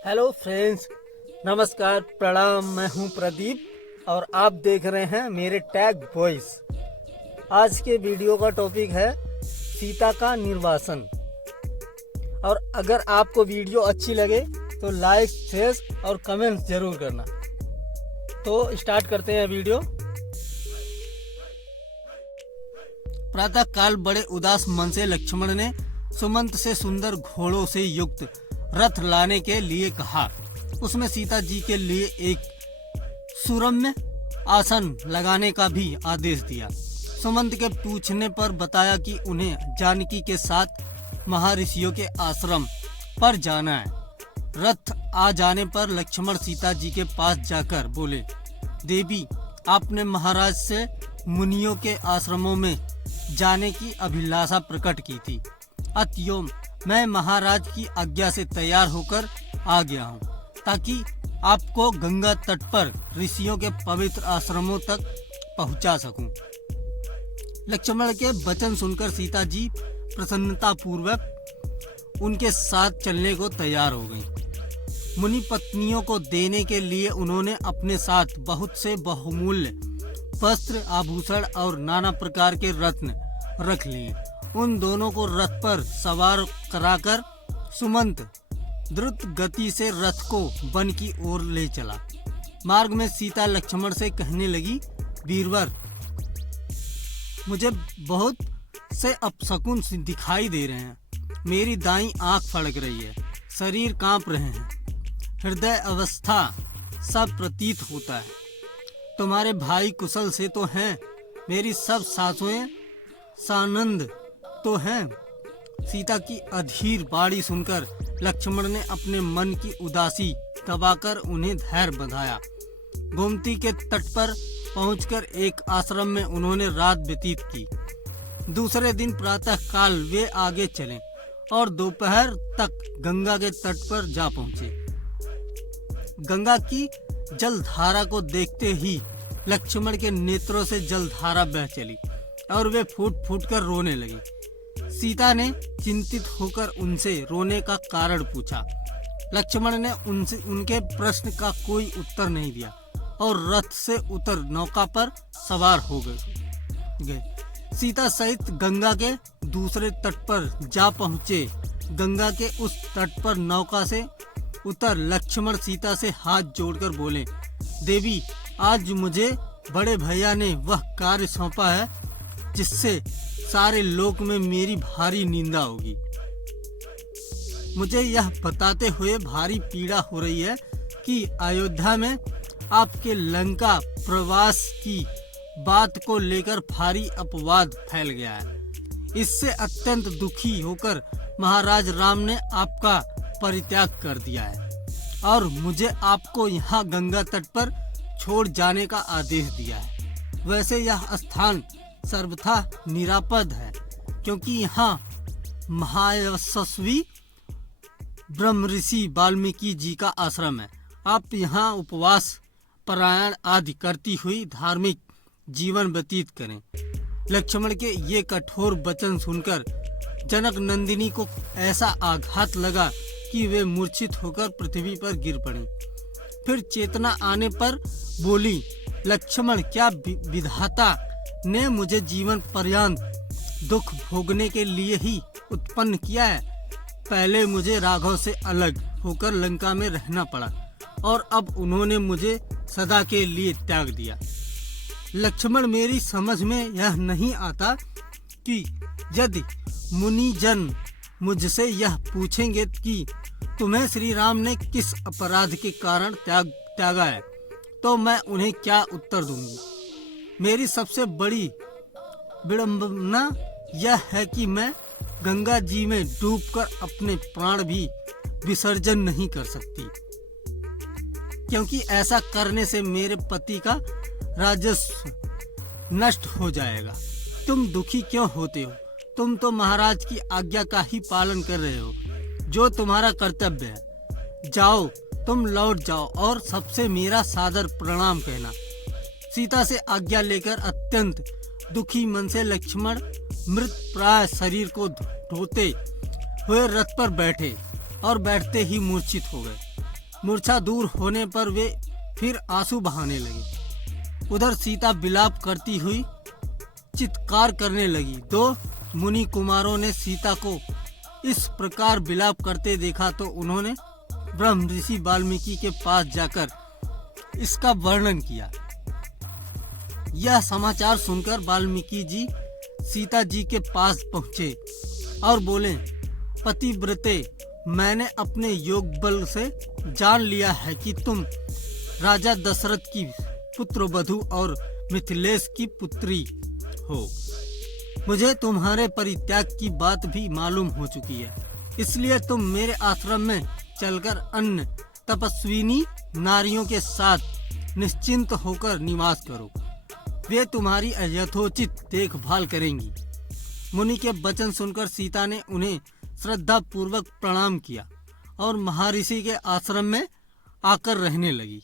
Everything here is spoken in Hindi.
हेलो फ्रेंड्स, नमस्कार, प्रणाम। मैं हूं प्रदीप और आप देख रहे हैं मेरे टैग वॉइस। आज के वीडियो का टॉपिक है सीता का निर्वासन। और अगर आपको वीडियो अच्छी लगे तो लाइक, शेयर और कमेंट्स जरूर करना। तो स्टार्ट करते हैं वीडियो। प्रातः काल बड़े उदास मन से लक्ष्मण ने सुमंत से सुंदर घोड़ों से युक्त रथ लाने के लिए कहा। उसमें सीता जी के लिए एक सुरम्य आसन लगाने का भी आदेश दिया। सुमंत के पूछने पर बताया कि उन्हें जानकी के साथ महर्षियों के आश्रम पर जाना है। रथ आ जाने पर लक्ष्मण सीता जी के पास जाकर बोले, देवी, आपने महाराज से मुनियों के आश्रमों में जाने की अभिलाषा प्रकट की थी। अतएव मैं महाराज की आज्ञा से तैयार होकर आ गया हूँ, ताकि आपको गंगा तट पर ऋषियों के पवित्र आश्रमों तक पहुँचा सकूं। लक्ष्मण के वचन सुनकर सीता जी प्रसन्नता पूर्वक उनके साथ चलने को तैयार हो गईं। मुनि पत्नियों को देने के लिए उन्होंने अपने साथ बहुत से बहुमूल्य वस्त्र, आभूषण और नाना प्रकार के रत्न रख लिए। उन दोनों को रथ पर सवार कराकर सुमंत द्रुत गति से रथ को वन की ओर ले चला। मार्ग में सीता लक्ष्मण से कहने लगी, वीरवर, मुझे बहुत से अपशकुन दिखाई दे रहे हैं। मेरी दाईं आंख फड़क रही है, शरीर कांप रहे हैं, हृदय अवस्था सब प्रतीत होता है। तुम्हारे भाई कुशल से तो हैं, मेरी सब सासुएं सानंद तो हैं। सीता की अधीर बाणी सुनकर लक्ष्मण ने अपने मन की उदासी दबाकर उन्हें धैर्य बंधाया। गोमती के तट पर पहुंचकर एक आश्रम में उन्होंने रात व्यतीत की। दूसरे दिन प्रातः काल वे आगे चले और दोपहर तक गंगा के तट पर जा पहुंचे। गंगा की जलधारा को देखते ही लक्ष्मण के नेत्रों से जलधारा बह चली और वे फूट फूट कर रोने लगी। सीता ने चिंतित होकर उनसे रोने का कारण पूछा। लक्ष्मण ने उनके प्रश्न का कोई उत्तर नहीं दिया और रथ से उतर नौका पर सवार हो गए। सीता सहित गंगा के दूसरे तट पर जा पहुँचे। गंगा के उस तट पर नौका से उतर लक्ष्मण सीता से हाथ जोड़कर बोले, देवी, आज मुझे बड़े भैया ने वह कार्य सौंपा है जिससे सारे लोक में मेरी भारी निंदा होगी। मुझे यह बताते हुए भारी पीड़ा हो रही है कि अयोध्या में आपके लंका प्रवास की बात को लेकर भारी अपवाद फैल गया है। इससे अत्यंत दुखी होकर महाराज राम ने आपका परित्याग कर दिया है और मुझे आपको यहाँ गंगा तट पर छोड़ जाने का आदेश दिया है। वैसे यह स्थान सर्वथा निरापद है, क्योंकि यहाँ महायशस्वी ब्रह्म ऋषि वाल्मीकि जी का आश्रम है। आप यहाँ उपवास, पारायण आदि करती हुई धार्मिक जीवन व्यतीत करें। लक्ष्मण के ये कठोर वचन सुनकर जनक नंदिनी को ऐसा आघात लगा कि वे मूर्छित होकर पृथ्वी पर गिर पड़े। फिर चेतना आने पर बोली, लक्ष्मण, क्या विधाता ने मुझे जीवन पर्यंत दुख भोगने के लिए ही उत्पन्न किया है? पहले मुझे राघव से अलग होकर लंका में रहना पड़ा और अब उन्होंने मुझे सदा के लिए त्याग दिया। लक्ष्मण, मेरी समझ में यह नहीं आता कि यदि मुनिजन मुझसे यह पूछेंगे कि तुम्हें श्री राम ने किस अपराध के कारण त्यागा है, तो मैं उन्हें क्या उत्तर दूंगी। मेरी सबसे बड़ी विडंबना यह है कि मैं गंगा जी में डूबकर अपने प्राण भी विसर्जन नहीं कर सकती, क्योंकि ऐसा करने से मेरे पति का राजस्व नष्ट हो जाएगा। तुम दुखी क्यों होते हो? तुम तो महाराज की आज्ञा का ही पालन कर रहे हो, जो तुम्हारा कर्तव्य है। जाओ, तुम लौट जाओ और सबसे मेरा सादर प्रणाम कहना। सीता से आज्ञा लेकर अत्यंत दुखी मन से लक्ष्मण मृत प्राय शरीर को धोते हुए रथ पर बैठे और बैठते ही मूर्छित हो गए। मूर्छा दूर होने पर वे फिर आंसू बहाने लगे। उधर सीता विलाप करती हुई चित्कार करने लगी। दो मुनि कुमारों ने सीता को इस प्रकार विलाप करते देखा तो उन्होंने ब्रह्म ऋषि वाल्मीकि के पास जाकर इसका वर्णन किया। यह समाचार सुनकर वाल्मीकि जी सीता जी के पास पहुँचे और बोले, पतिव्रते, मैंने अपने योग बल से जान लिया है कि तुम राजा दशरथ की पुत्र वधू और मिथिलेश की पुत्री हो। मुझे तुम्हारे परित्याग की बात भी मालूम हो चुकी है, इसलिए तुम मेरे आश्रम में चलकर अन्य तपस्विनी नारियों के साथ निश्चिंत होकर निवास करो। वे तुम्हारी यथोचित देखभाल करेंगी। मुनि के वचन सुनकर सीता ने उन्हें श्रद्धा पूर्वक प्रणाम किया और महर्षि के आश्रम में आकर रहने लगी।